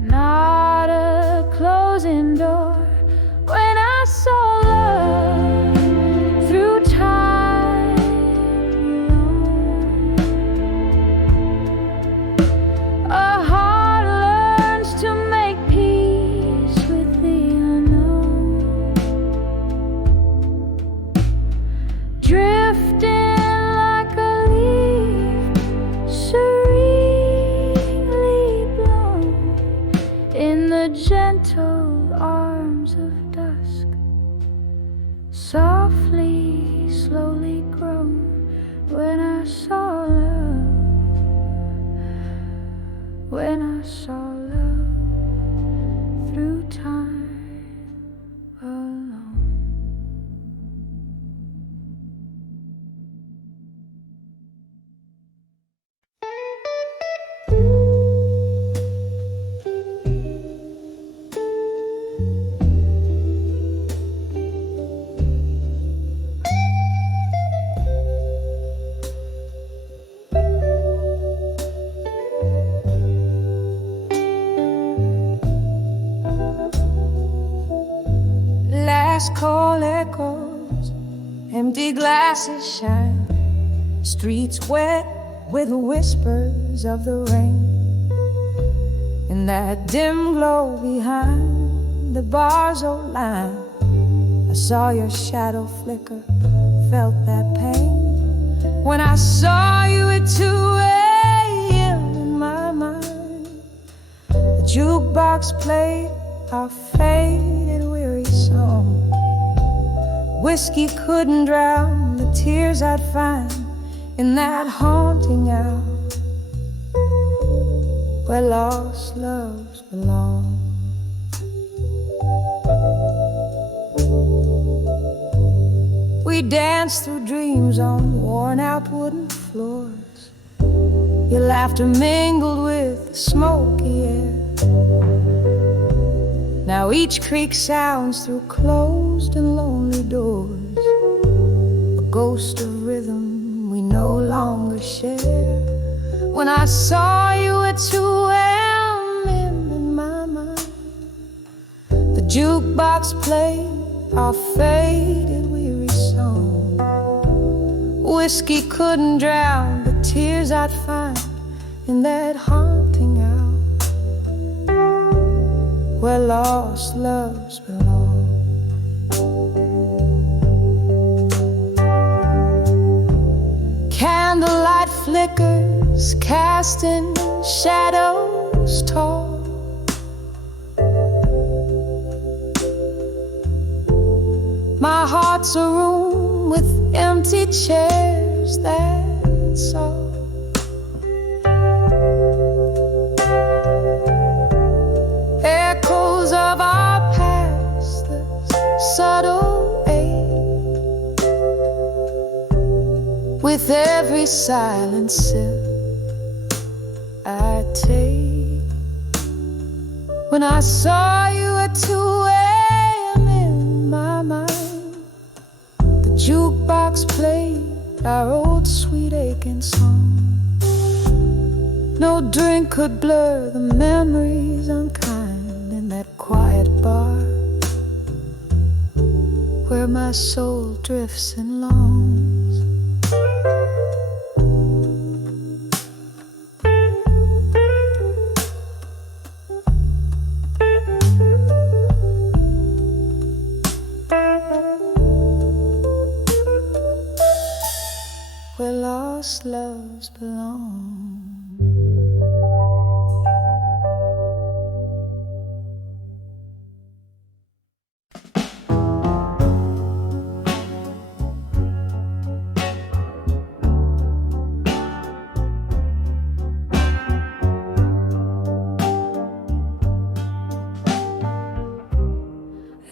not a closing door. When I saw love through time alone, a heart learns to make peace with the unknown, drifting like a leaf serenely blown in the gentle arms of dusk, softly, slowly grown. When I saw love, when I saw love through time alone. Last call echoes, empty glasses shine, streets wet with whispers of the rain. In that dim glow behind the bar's old line, I saw your shadow flicker, felt that pain. When I saw you at 2 a.m. in my mind, the jukebox played our faded weary song. Whiskey couldn't drown the tears I'd find in that haunting hour where lost loves belong. We danced through dreams on worn-out wooden floors. Your laughter mingled with the smoky air. Now each creak sounds through closed and lonely doors, a ghost of rhythm we no longer share. When I saw you at 2 a.m. in my mind, the jukebox played our faded weary song. Whiskey couldn't drown the tears I'd find in that haunting hour where lost loves belong. Candlelight flickers, casting shadows tall. My heart's a room with empty chairs, that's all. Echoes of our past, the subtle ache, with every silent sip I take. When I saw you at 2 a.m. in my mind, the jukebox played our old sweet aching song. No drink could blur the memories unkind in that quiet bar where my soul drifts and longs. Where lost loves belong.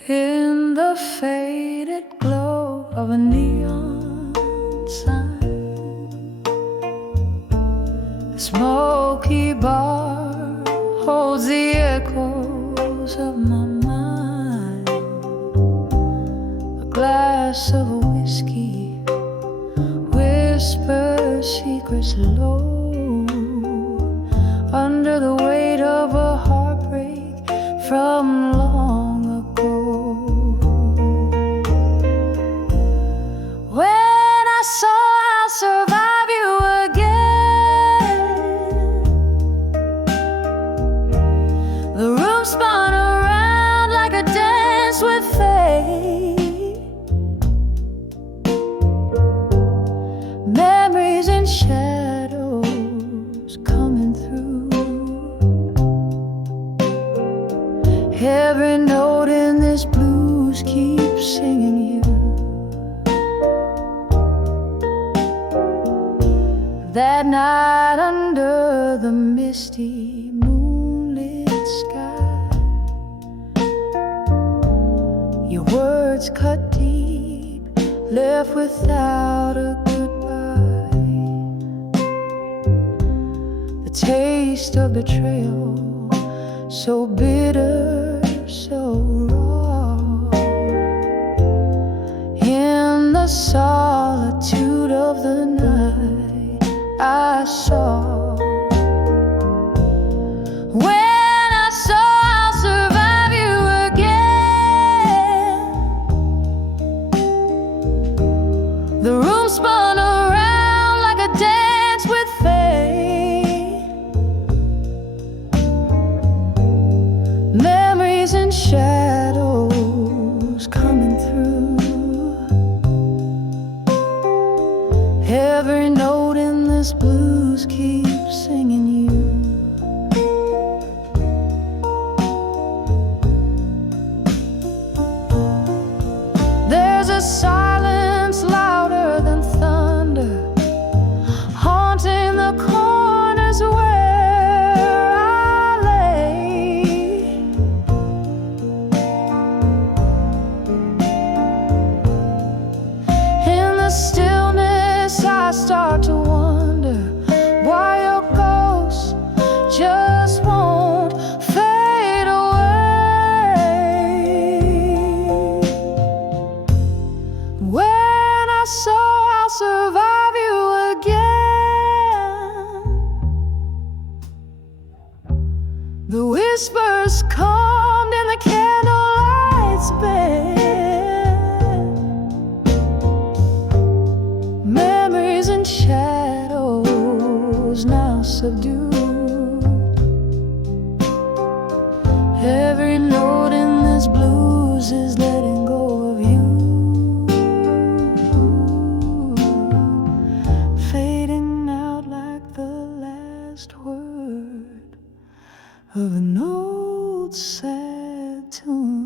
In the faded glow of a neon sign, a smoky bar holds the echoes of my mind. A glass glass of whiskey, whisper secrets low, under the weight of a heartbreak from long ago. When I saw I'll survive you again, the room spun around like a dance with fate. Memories and shadows coming through. Every note in this blues keeps singing you. That night under the misty moonlit sky, your words cut deep, left without a goodbye. The taste of betrayal, so bitter, so raw. In the solitude of the night, I saw. When I saw I'll survive you again, the room spun around like a dance with fate. Memories and shadows coming through. Every note in this blues keeps singing you. There's a silence louder than thunder, haunting the corners where I lay. In the stillness I start to wonder why your ghost just won't fade away. When I saw I'll survive you again, the whispers calmed in the candlelight's bed. Memories and shadows now subdued. Every note in this blues is letting go of you, fading out like the last word of an old sad tune.